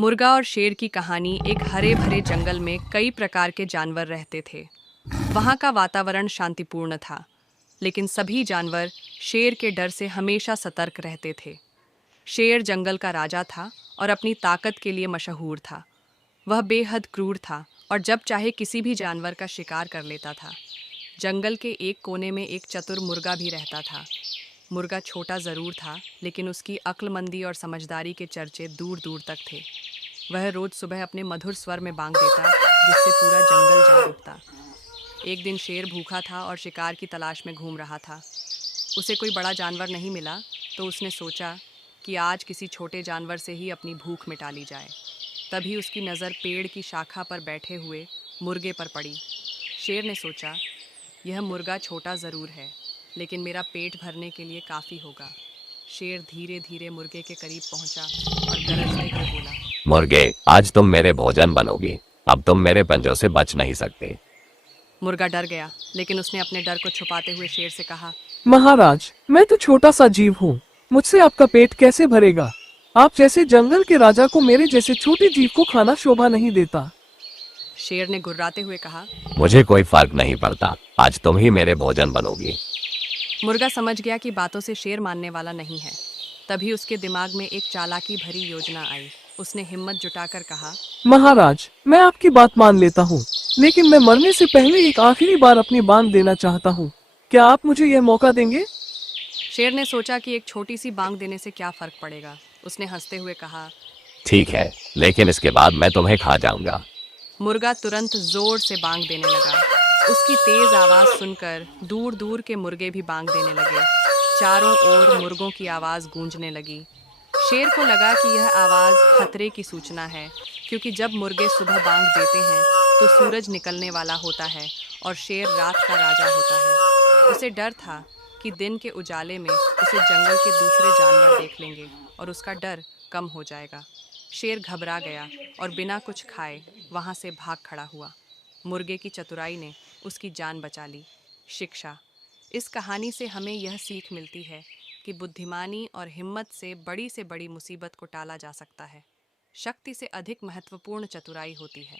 मुर्गा और शेर की कहानी। एक हरे भरे जंगल में कई प्रकार के जानवर रहते थे। वहाँ का वातावरण शांतिपूर्ण था, लेकिन सभी जानवर शेर के डर से हमेशा सतर्क रहते थे। शेर जंगल का राजा था और अपनी ताकत के लिए मशहूर था। वह बेहद क्रूर था और जब चाहे किसी भी जानवर का शिकार कर लेता था। जंगल के एक कोने में एक चतुर मुर्गा भी रहता था। मुर्गा छोटा ज़रूर था, लेकिन उसकी अक्लमंदी और समझदारी के चर्चे दूर दूर तक थे। वह रोज़ सुबह अपने मधुर स्वर में बांग देता, जिससे पूरा जंगल जाग उठता। एक दिन शेर भूखा था और शिकार की तलाश में घूम रहा था। उसे कोई बड़ा जानवर नहीं मिला, तो उसने सोचा कि आज किसी छोटे जानवर से ही अपनी भूख मिटा ली जाए। तभी उसकी नज़र पेड़ की शाखा पर बैठे हुए मुर्गे पर पड़ी। शेर ने सोचा, यह मुर्गा छोटा ज़रूर है, लेकिन मेरा पेट भरने के लिए काफ़ी होगा। शेर धीरे धीरे मुर्गे के करीब पहुंचा और गरजते हुए बोला। मुर्गे, आज तुम मेरे भोजन बनोगी। अब तुम मेरे पंजों से बच नहीं सकते। मुर्गा डर गया, लेकिन उसने अपने डर को छुपाते हुए शेर से कहा। महाराज, मैं तो छोटा सा जीव हूँ, मुझसे आपका पेट कैसे भरेगा? आप जैसे जंगल के राजा को मेरे जैसे छोटे जीव को खाना शोभा नहीं देता। शेर ने गुर्राते हुए कहा। मुझे कोई फर्क नहीं पड़ता, आज तुम ही मेरे भोजन बनोगी। मुर्गा समझ गया कि बातों से शेर मानने वाला नहीं है। तभी उसके दिमाग में एक चालाकी भरी योजना आई। उसने हिम्मत जुटाकर कहा। महाराज, मैं आपकी बात मान लेता हूँ, लेकिन मैं मरने से पहले एक आखिरी बार अपनी बांग देना चाहता हूँ। क्या आप मुझे यह मौका देंगे? शेर ने सोचा कि एक छोटी सी बांग देने से क्या फर्क पड़ेगा। उसने हंसते हुए कहा। ठीक है, लेकिन इसके बाद मैं तुम्हें खा जाऊंगा। मुर्गा तुरंत जोर से बांग देने लगा। उसकी तेज आवाज सुनकर दूर दूर के मुर्गे भी बांग देने लगे। चारों ओर मुर्गों की आवाज गूंजने लगी। शेर को लगा कि यह आवाज खतरे की सूचना है, क्योंकि जब मुर्गे सुबह बांग देते हैं तो सूरज निकलने वाला होता है और शेर रात का राजा होता है। उसे डर था कि दिन के उजाले में उसे जंगल के दूसरे जानवर देख लेंगे और उसका डर कम हो जाएगा। शेर घबरा गया और बिना कुछ खाए वहां से भाग खड़ा हुआ। मुर्गे की चतुराई ने उसकी जान बचा ली। शिक्षा। इस कहानी से हमें यह सीख मिलती है कि बुद्धिमानी और हिम्मत से बड़ी मुसीबत को टाला जा सकता है। शक्ति से अधिक महत्वपूर्ण चतुराई होती है।